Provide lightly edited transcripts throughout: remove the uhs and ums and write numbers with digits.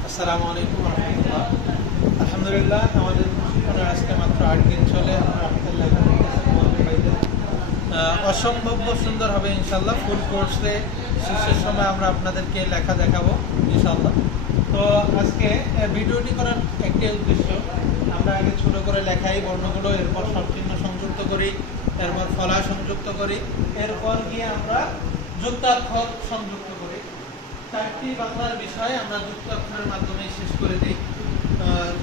আসসালামু আলাইকুম রহমতুল্লাহ। আলহামদুলিল্লাহ, আমাদের প্রশিক্ষণের আজকে মাত্র 8 দিন চলে। আমাদের লেখা দেখতেছেন আমাদের ভাইদের অসম্ভব সুন্দর হবে ইনশাল্লাহ। ফুল কোর্সে শেষের সময় আমরা আপনাদেরকে লেখা দেখাবো ইনশাল্লাহ। তো আজকে ভিডিওটি করার একটি উদ্দেশ্য, আমরা আগে ছোট করে লেখাই বর্ণগুলো, এরপর সবচিহ্ন সংযুক্ত করি, এরপর ফলা সংযুক্ত করি, এরপর গিয়ে আমরা যুক্তাক্ষর সংযুক্ত করি। 4টি বাংলার বিষয় আমরা যুক্তাক্ষরের মাধ্যমে শেষ করে দিই।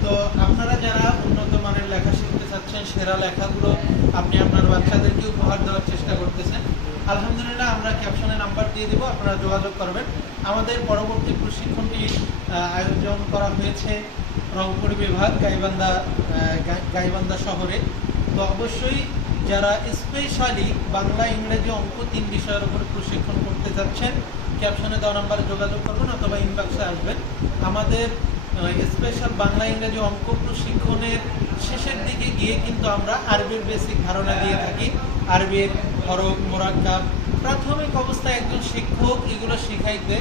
তো আপনারা যারা উন্নত মানের লেখা শিখতে চাচ্ছেন, সেরা লেখাগুলো আপনি আপনার বাচ্চাদেরকে উপহার দেওয়ার চেষ্টা করতেছেন, আলহামদুলিল্লাহ আমরা ক্যাপশনে নাম্বার দিয়ে দেবো, আপনারা যোগাযোগ করবেন। আমাদের পরবর্তী প্রশিক্ষণটি আয়োজন করা হয়েছে রংপুর বিভাগ গাইবান্ধা শহরে। তো অবশ্যই যারা স্পেশালি বাংলা, ইংরেজি, অঙ্ক 3 বিষয়ের উপরে প্রশিক্ষণ করতে যাচ্ছেন, ক্যাপশনে দেওয়া নাম্বারে যোগাযোগ করবেন অথবা ইনবক্সে আসবেন। আমাদের স্পেশাল বাংলা, ইংরেজি, অঙ্ক প্রশিক্ষণের শেষের দিকে গিয়ে কিন্তু আমরা আরবির বেসিক ধারণা দিয়ে থাকি। আরবির হরফ, মোরাক্কাব, প্রাথমিক অবস্থায় একজন শিক্ষক এগুলো শিখাইতে,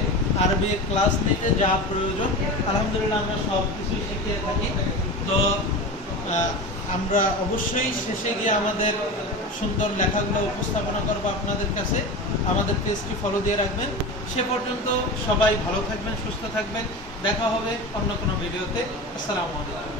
আরবির ক্লাস নিতে যা প্রয়োজন আলহামদুলিল্লাহ আমরা সব কিছুই শিখিয়ে থাকি। তো আমরা অবশ্যই শেষে গিয়ে আমাদের সুন্দর লেখাগুলো উপস্থাপনা করবো আপনাদের কাছে। আমাদের পেজটি ফলো দিয়ে রাখবেন। সে পর্যন্ত সবাই ভালো থাকবেন, সুস্থ থাকবেন। দেখা হবে অন্য কোনো ভিডিওতে। আসসালামু আলাইকুম।